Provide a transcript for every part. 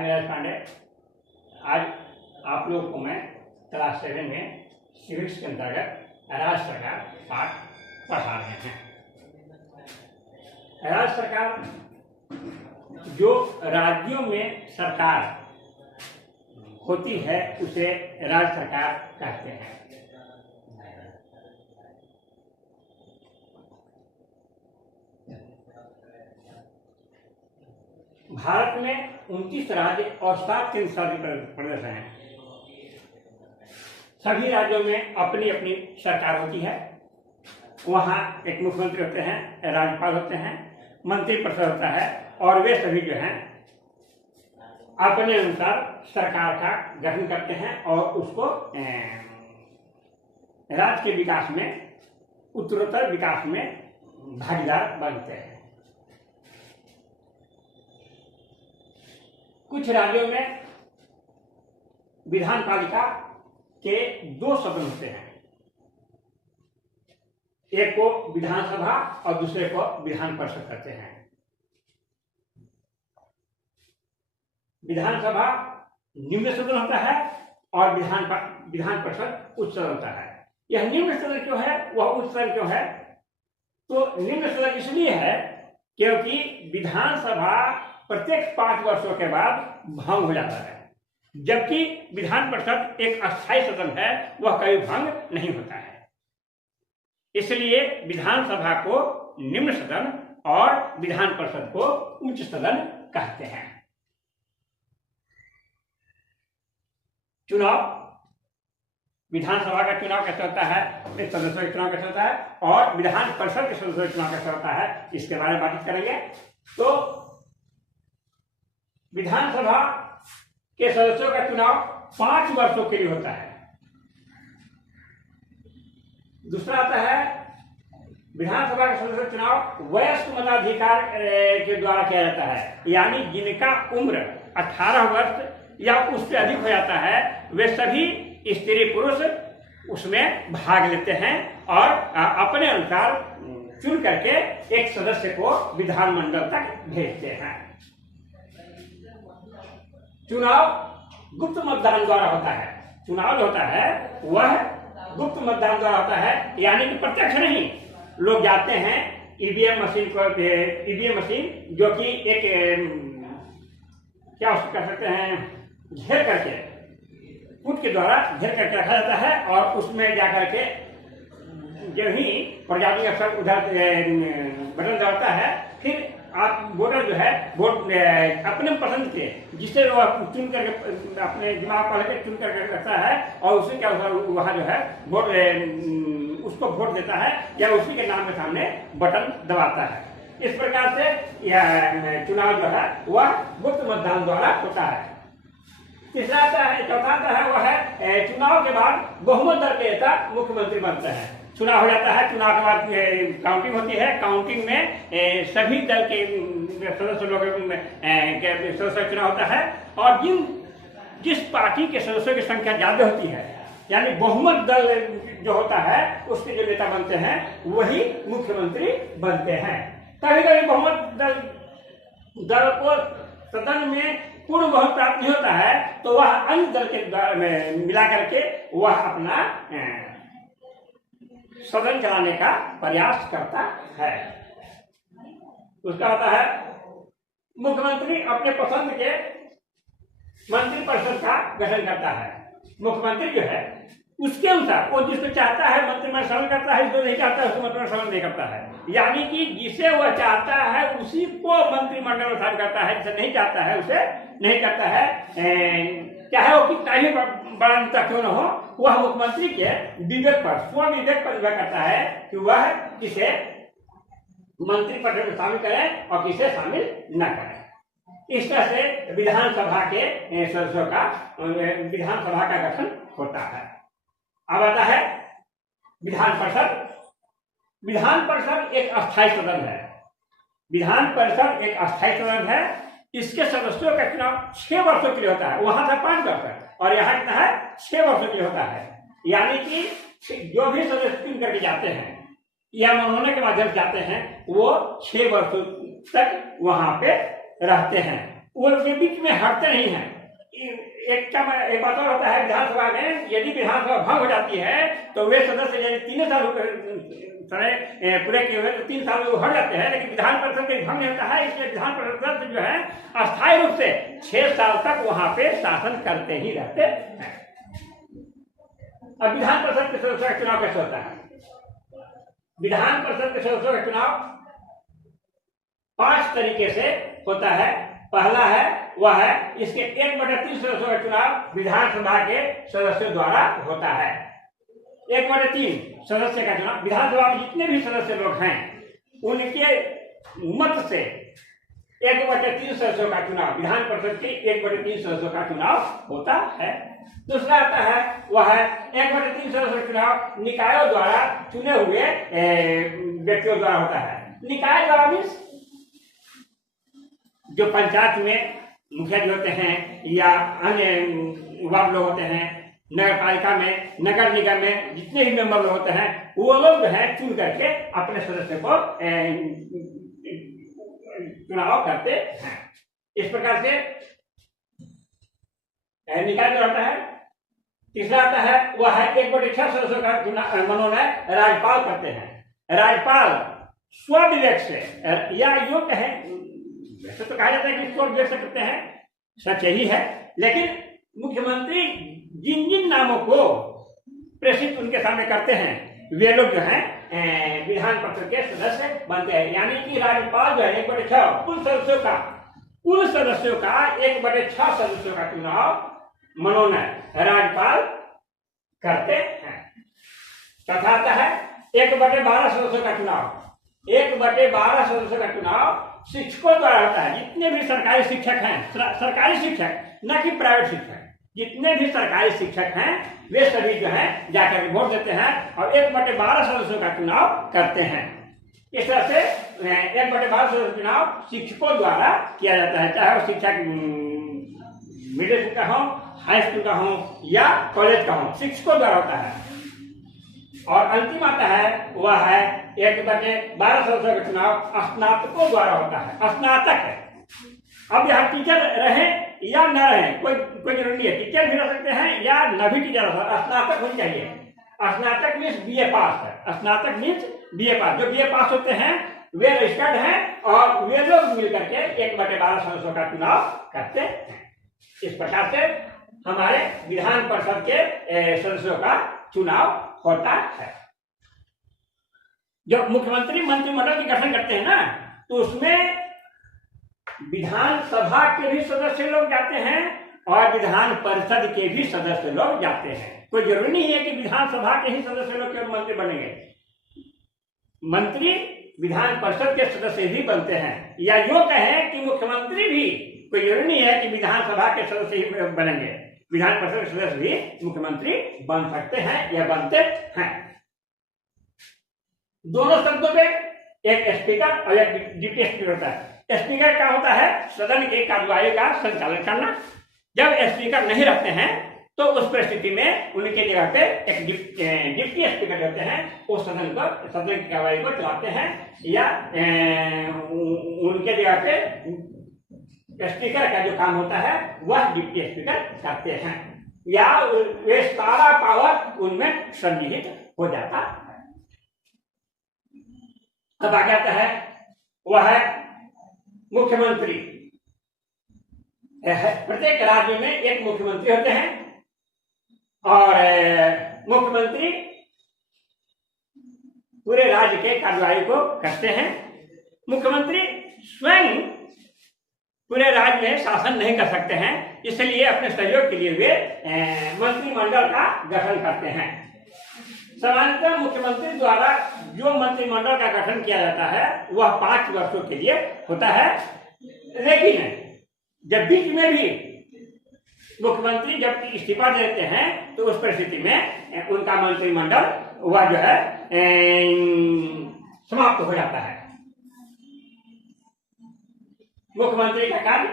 हाय मेरा पांडे। आज आप लोगों को मैं क्लास 7 में सिविक्स के अंतर्गत राज्य सरकार पाठ पढ़ा रहे हैं। राज्य सरकार जो राज्यों में सरकार होती है उसे राज्य सरकार कहते हैं। भारत में 29 राज्य और 7 केंद्र प्रदेश हैं। सभी राज्यों में अपनी अपनी सरकार होती है। वहाँ एक मुख्यमंत्री होते हैं, राज्यपाल होते हैं, मंत्रिपरिषद होता है और वे सभी जो हैं अपने अनुसार सरकार का गठन करते हैं और उसको राज्य के विकास में, उत्तरोत्तर विकास में भागीदार बनते हैं। कुछ राज्यों में विधान पालिका के 2 सदन होते हैं, एक को विधानसभा और दूसरे को विधान परिषद कहते हैं। विधानसभा निम्न सदन होता है और विधान परिषद उच्च सदन होता है। यह निम्न सदन क्यों है, वह उच्च सदन क्यों है? तो निम्न सदन इसलिए है क्योंकि विधानसभा प्रत्येक 5 वर्षों के बाद भंग हो जाता है, जबकि विधान परिषद एक अस्थायी सदन है, वह कभी भंग नहीं होता है। इसलिए विधानसभा को निम्न सदन और विधान परिषद को उच्च सदन कहते हैं। चुनाव, विधानसभा का चुनाव कैसे होता है, सदस्यों का चुनाव कैसे होता है और विधान परिषद के सदस्यों का चुनाव कैसे होता है, इसके बारे में बातचीत करेंगे। तो विधानसभा के सदस्यों का चुनाव 5 वर्षों के लिए होता है। दूसरा आता है विधानसभा के सदस्यों का चुनाव वयस्क मताधिकार के द्वारा किया जाता है, यानी जिनका उम्र 18 वर्ष या उससे अधिक हो जाता है वे सभी स्त्री पुरुष उसमें भाग लेते हैं और अपने अनुसार चुन करके एक सदस्य को विधानमंडल तक भेजते हैं। चुनाव गुप्त मतदान द्वारा होता है। चुनाव जो होता है वह गुप्त मतदान द्वारा होता है, यानी कि प्रत्यक्ष नहीं। लोग जाते हैं ईवीएम मशीन जो कि एक क्या उसको कह सकते हैं, घेर करके फुट के द्वारा घेर करके रखा जाता है और उसमें जाकर के जो ही प्रजापति अफसर उधर बटन दबाता है, फिर आप वोटर जो है वोट अपने पसंद के जिसे वो चुन करके अपने दिमाग पर चुन करके रखता है और उसी के अनुसार वहाँ जो है वोट उसको वोट देता है या उसी के नाम के सामने बटन दबाता है। इस प्रकार से यह चुनाव जो है वह गुप्त मतदान द्वारा होता है। तीसरा आता है, चौथा आता है वह है चुनाव के बाद बहुमत दल के नेता मुख्यमंत्री बनते हैं। चुनाव हो जाता है, चुनाव के बाद काउंटिंग होती है। काउंटिंग में सभी दल के सदस्य लोगों के सदस्य चुनाव होता है और जिस पार्टी के सदस्यों की संख्या ज्यादा होती है, यानी बहुमत दल जो होता है उसके जो नेता बनते हैं वही मुख्यमंत्री बनते हैं। कभी कभी बहुमत दल को सदन में पूर्ण बहुमत प्राप्त नहीं होता है तो वह अन्य दल के मिला करके वह अपना सदन चलाने का प्रयास करता है। उसका होता है मुख्यमंत्री अपने पसंद के मंत्रिपरिषद का गठन करता है। मुख्यमंत्री जो है उसके अनुसार वो जिसको चाहता है मंत्रिमंडल शामिल करता है, जिसको नहीं चाहता है उसको मंत्रिमंडल शामिल नहीं करता है। यानी कि जिसे वह चाहता है उसी को मंत्रिमंडल में शामिल करता है, जिसे नहीं चाहता है उसे नहीं करता है। चाहे वो कितना ही बड़ा नेता क्यों न हो, वह मुख्यमंत्री के विवेक पर, स्व विवेक पर निर्भर करता है कि वह किसे मंत्रिपरिषद में शामिल करे और किसे शामिल न करे। इस तरह से विधानसभा के सदस्यों का विधानसभा का गठन होता है। अब आता है विधान परिषद। विधान परिषद एक अस्थायी सदन है। विधान परिषद एक अस्थायी सदन है। इसके सदस्यों का चुनाव 6 वर्षों के लिए होता है। वहां था 5 वर्ष है और यहाँ कितना है, 6 वर्षों के लिए होता है। यानी कि जो भी सदस्य चुन करके जाते हैं या मनोनयन के माध्यम से जाते हैं वो 6 वर्षों तक वहां पे रहते हैं। वो के बीच में हटते नहीं है। एक बात और होता है विधानसभा में, यदि विधानसभा भंग हो जाती है तो वे सदस्य यदि 3 साल पूरे किए हुए तो 3 साल में वो हट जाते हैं, लेकिन विधान परिषद का भंग नहीं होता है। इसलिए विधान परिषद जो है अस्थायी रूप से 6 साल तक वहां पे शासन करते ही रहते हैं। अब विधान परिषद के सदस्यों का चुनाव कैसे होता है? विधान परिषद के सदस्यों का चुनाव 5 तरीके से होता है। पहला है वह है इसके 1/3 सदस्यों का चुनाव विधानसभा के सदस्यों द्वारा होता है। 1/3 सदस्य का चुनाव विधानसभा में जितने भी सदस्य लोग हैं उनके मत से 1/3 सदस्यों का चुनाव विधान परिषद के 1/3 सदस्यों का चुनाव होता है। दूसरा आता है वह है 1/3 सदस्यों का चुनाव निकायों द्वारा चुने हुए व्यक्तियों द्वारा होता है। निकाय द्वारा मीन्स जो पंचायत में मुखिया जो होते हैं या अन्य वार्ड लोग होते हैं, नगर पालिका में, नगर निगम में जितने भी मेंबर लोग होते हैं वो लोग जो है चुन करके अपने सदस्य को चुनाव करते हैं। इस प्रकार से निकाय जो होता है। तीसरा आता है वह है 1/6 सदस्यों का चुनाव मनोनयन राज्यपाल करते हैं। राज्यपाल स्वविवेक से या योग कहें, वैसे तो कहा जाता है कि स्वविवेक से करते हैं, सच यही है, लेकिन मुख्यमंत्री जिन जिन नामों को प्रेषित उनके सामने करते हैं वे लोग जो हैं विधान परिषद के सदस्य बनते हैं। यानी कि राज्यपाल जो है 1/6 कुल सदस्यों का 1/6 सदस्यों का चुनाव मनोनयन राज्यपाल करते हैं। तथा आता है 1/12 सदस्यों का चुनाव। 1/12 सदस्यों का चुनाव शिक्षकों द्वारा होता है। जितने भी सरकारी शिक्षक हैं, सरकारी शिक्षक न कि प्राइवेट शिक्षक, जितने भी सरकारी शिक्षक हैं वे सभी जो है जाकर वोट देते हैं और 1/12 सदस्यों का चुनाव करते हैं। इस तरह से 1/12 सदस्यों का चुनाव शिक्षकों द्वारा किया जाता है, चाहे वो शिक्षक मिडिल स्कूल का हो, हाई स्कूल का हो या कॉलेज का हो, शिक्षकों द्वारा होता है। और अंतिम आता है वह है 1/12 सदस्यों का चुनाव स्नातकों द्वारा होता है। स्नातक है, अब यहाँ टीचर रहे या न रहे कोई जरूरी नहीं है, टीचर भी रह सकते हैं या न भी टीचर रह सकते, स्नातक होनी चाहिए। स्नातक मीन्स BA पास है। स्नातक मीन्स BA पास। जो BA पास होते हैं वे रजिस्टर्ड हैं और वे लोग मिलकर के 1/12 सदस्यों का चुनाव करते हैं। इस प्रकार से हमारे विधान परिषद के सदस्यों का चुनाव होता है। जब मुख्यमंत्री मंत्रिमंडल की गठन करते हैं ना तो उसमें विधानसभा के भी सदस्य लोग जाते हैं और विधान परिषद के भी सदस्य लोग जाते हैं। कोई जरूरी नहीं है कि विधानसभा के ही सदस्य लोग केवल मंत्री बनेंगे। मंत्री विधान परिषद के सदस्य भी बनते हैं, या यूं कहें कि मुख्यमंत्री भी कोई जरूरी नहीं है कि विधानसभा के सदस्य ही बनेंगे, विधान परिषद के सदस्य भी मुख्यमंत्री बन सकते हैं या बनते हैं। दोनों शब्दों पे एक स्पीकर और एक डिप्टी स्पीकर होता है। स्पीकर का होता है सदन के कार्यवाही का संचालन करना। जब स्पीकर नहीं रखते हैं तो उस परिस्थिति में उनके जगह पे एक डिप्टी स्पीकर होते हैं, वो सदन की कार्यवाही को चलाते हैं या उनके जगह पे स्पीकर का जो काम होता है वह डिप्टी स्पीकर करते हैं, या वे सारा पावर उनमें सन्निहित हो जाता है। अब आगे आता है वह है मुख्यमंत्री। प्रत्येक राज्य में एक मुख्यमंत्री होते हैं और मुख्यमंत्री पूरे राज्य के कार्यवाही को करते हैं। मुख्यमंत्री स्वयं पूरे राज्य में शासन नहीं कर सकते हैं, इसलिए अपने सहयोग के लिए वे मंत्रिमंडल का गठन करते हैं। सामान्यतः मुख्यमंत्री द्वारा जो मंत्रिमंडल का गठन किया जाता है वह 5 वर्षों के लिए होता है, लेकिन जब बीच में भी मुख्यमंत्री जब इस्तीफा देते हैं तो उस परिस्थिति में उनका मंत्रिमंडल वह जो है समाप्त हो जाता है। मुख्यमंत्री का कार्य,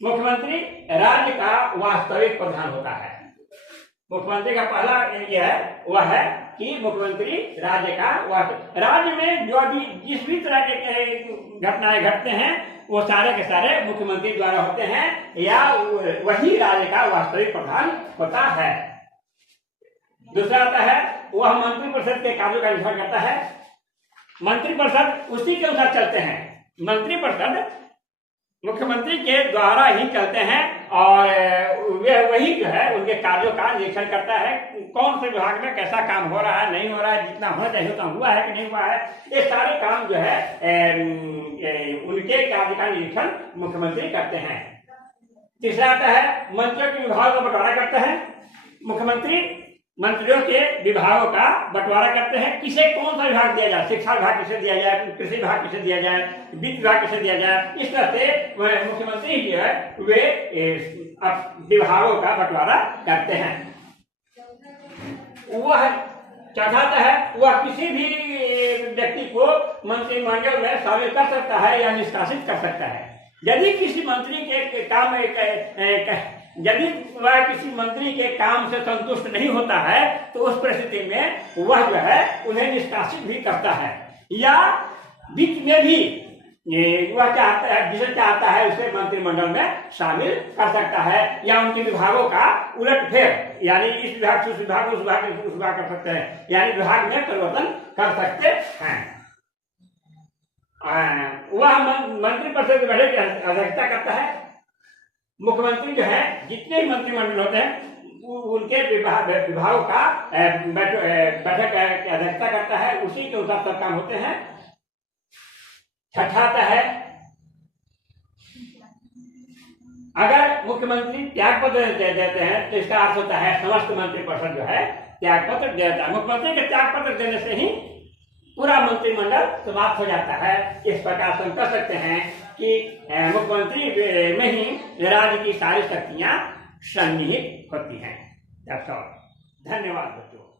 मुख्यमंत्री राज्य का वास्तविक प्रधान होता है। मुख्यमंत्री का पहला यह है वह है कि मुख्यमंत्री राज्य का राज्य में जो भी जिस भी तरह के घटनाएं घटते हैं वो सारे के सारे मुख्यमंत्री द्वारा होते हैं या वही राज्य का वास्तविक प्रधान होता है। दूसरा आता है वह मंत्रिपरिषद के कार्यों का निर्धारण करता है। मंत्रिपरिषद उसी के अनुसार चलते हैं। मंत्रिपरिषद मुख्यमंत्री के द्वारा ही चलते हैं और वही जो है उनके कार्यों का निरीक्षण करता है। कौन से विभाग में कैसा काम हो रहा है, नहीं हो रहा है, जितना होना चाहिए उतना हुआ है कि नहीं हुआ है, ये सारे काम जो है उनके कार्य का निरीक्षण मुख्यमंत्री करते हैं। तीसरा आता है मंत्रियों के विभाग का बंटवारा करते हैं। मुख्यमंत्री मंत्रियों के विभागों का बंटवारा करते हैं। किसे कौन सा विभाग दिया जाए, शिक्षा विभाग किसे दिया जाए, कृषि विभाग किसे दिया जाए, वित्त विभाग किसे दिया जाए, इस तरह से मुख्यमंत्री जो है वे विभागों का बंटवारा करते हैं। वह चौथा है वह किसी भी व्यक्ति को मंत्रिमंडल में शामिल कर सकता है या निष्कासित कर सकता है। यदि किसी मंत्री के काम यदि वह किसी मंत्री के काम से संतुष्ट नहीं होता है तो उस परिस्थिति में वह जो है उन्हें निष्कासित भी करता है या बीच में भी वह चाहता है जिसे चाहता है उसे मंत्रिमंडल में शामिल कर सकता है या उनके विभागों का उलटफेर यानी इस विभाग से उस विभाग, उस विभाग से उस विभाग कर सकते हैं, यानी विभाग में परिवर्तन कर सकते हैं। वह मंत्रिपरिषद की बैठक की अध्यक्षता करता है। मुख्यमंत्री जो है जितने मंत्रिमंडल होते हैं उनके विभागों का बैठक की अध्यक्षता करता है, उसी के अनुसार सब काम होते हैं। छठा आता है अगर मुख्यमंत्री त्याग पत्र देते हैं तो इसका अर्थ होता है समस्त मंत्रिपरिषद जो है त्याग पत्र देता है। मुख्यमंत्री के त्याग पत्र देने से ही पूरा मंत्रिमंडल समाप्त हो जाता है। इस प्रकार से हम कह सकते हैं कि मुख्यमंत्री में ही राज्य की सारी शक्तियां सन्निहित होती हैं। धन्यवाद बच्चों।